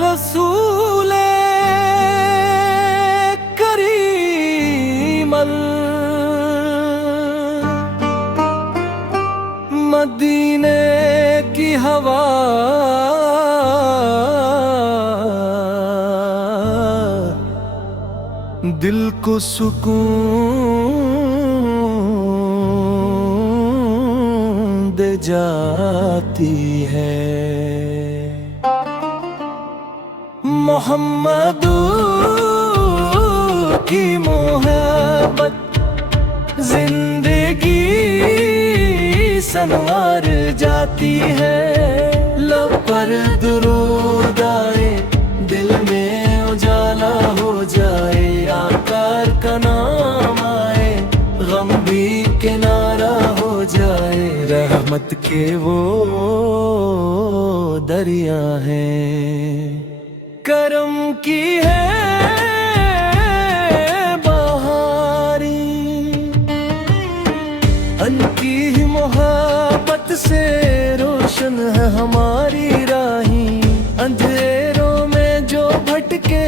रसूले करीम मदीने की हवा दिल को सुकून दे जाती है। मोहम्मद की मोहब्बत जिंदगी संवार जाती है। लब पर दुरूद आए, दिल में उजाला हो जाए, आकार का नाम आए, गम भी किनारा हो जाए। रहमत के वो दरिया हैं, करम की है बहारी, उनकी ही मोहब्बत से रोशन है हमारी राही। अंधेरों में जो भटके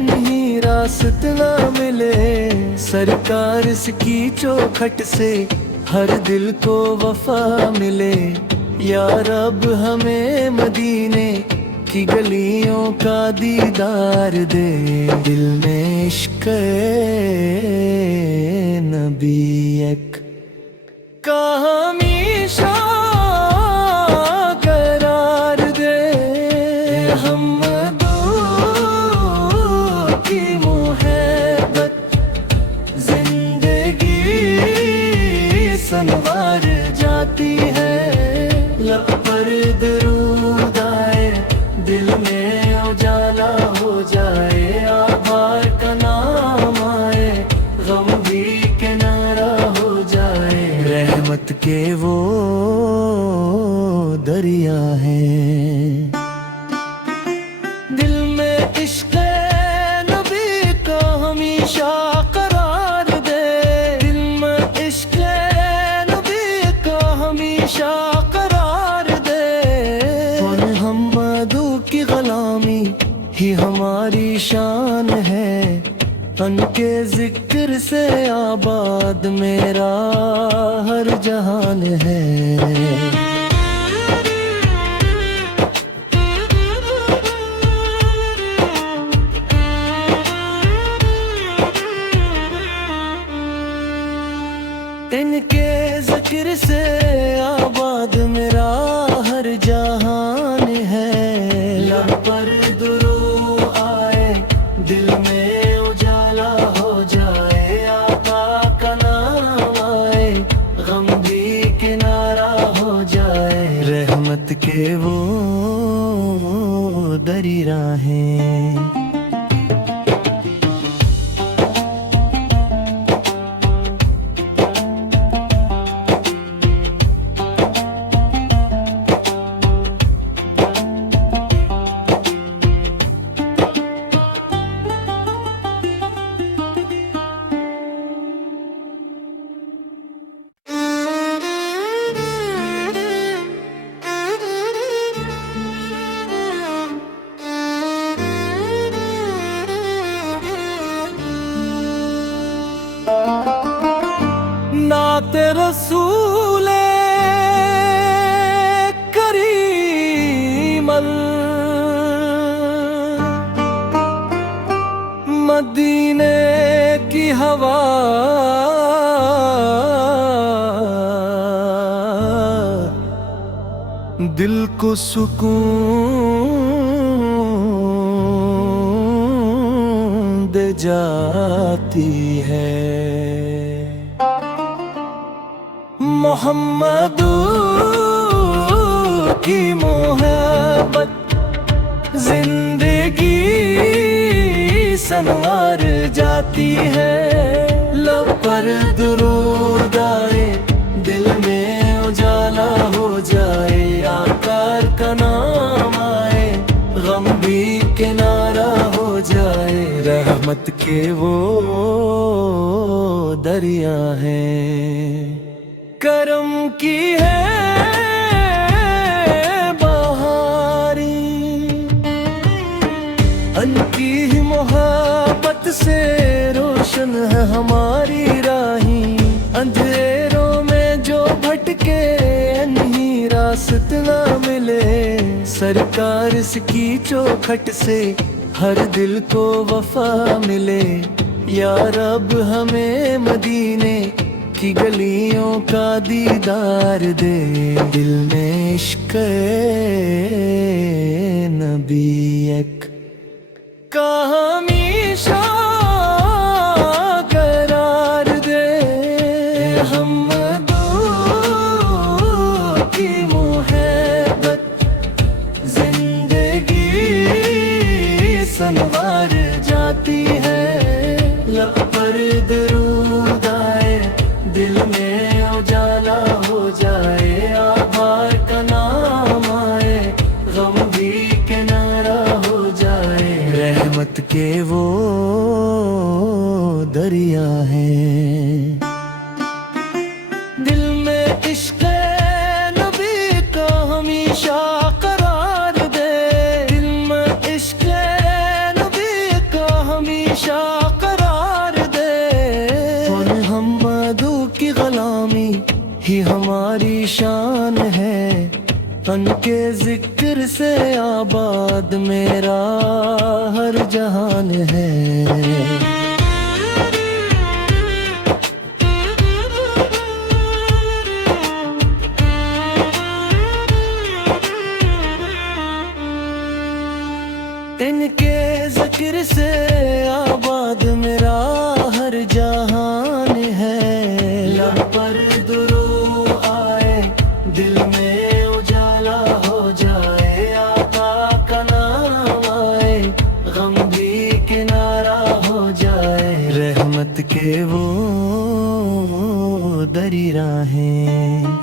नहीं रास्त ना मिले, सरकार इसकी चौखट से हर दिल को वफा मिले। या रब हमें मदीने की गलियों का दीदार दे, दिल में इश्क़ नबी एक का हमेशा करार दे। हम की मोहब्बत जिंदगी संवार जाती है। लब पर दरूद आए, दिल में उजाला हो जाए, आभार का नाम आए, गम भी किनारा हो जाए। रहमत के वो दरिया हैं, दिल में इश्क़ नबी का हमेशा करार दे। दिल में इश्क़ नबी का हमेशा करार दे। मोहम्मद की ग़ुलामी ही हमारी शान है, उनके जिक्र से आबाद मेरा हर जहान है। इनके जिक्र से आबाद मेरा हर जहान है। लब पर दुरूद आए, दिल में उजाला हो जाए, आका का नाम आए, गम भी किनारा हो जाए। रहमत के वो दरिया हैं। नाते रसूले करीम मदीने की हवा दिल को सुकून दे जाती है। मोहम्मद की मोहब्बत जिंदगी संवार जाती है। लब पर दुरूद आए, दिल में उजाला हो जाए, आकार का नाम आए, गम भी किनारा हो जाए। रहमत के वो दरिया हैं, करम की है उनकी ही मोहब्बत से रोशन है हमारी राहें, अंधेरों में जो भटके नहीं रास्त ना मिले, सरकार इसकी चौखट से हर दिल को वफा मिले। या रब हमें मदीने की गलियों का दीदार दे, दिल में इश्क नबी एक का हमेशा करार दे। हम की मोहब्बत जिंदगी संवार जाती है, लब पर दरूद आए, दिल में उजाला हो जाए, आभार का नाम आए, गम भी किनारा हो जाए। रहमत के वो दरिया हैं, दिल में इश्क नबी का हमेशा करार दे, दिल में इश्क नबी का हमेशा करार दे। मोहम्मद की गुलामी ही हमारी शान है, उनके जिक्र से आबाद मेरा हर जहान है। इनके जिक्र से आबाद मेरा हर जहान है। लब पर दुरूद आए, दिल में उजाला हो जाए, आका का नाम आए, गम भी किनारा हो जाए। रहमत के वो दरिया हैं।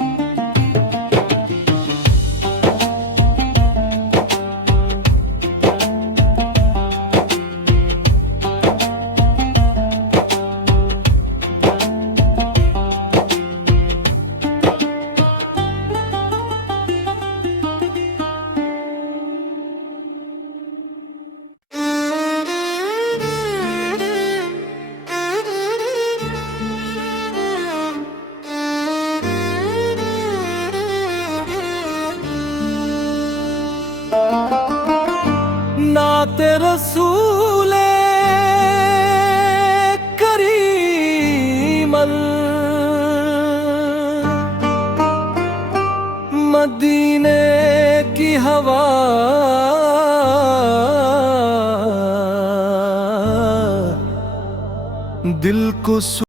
नाते रसूले करीम मदीने की हवा, दिल को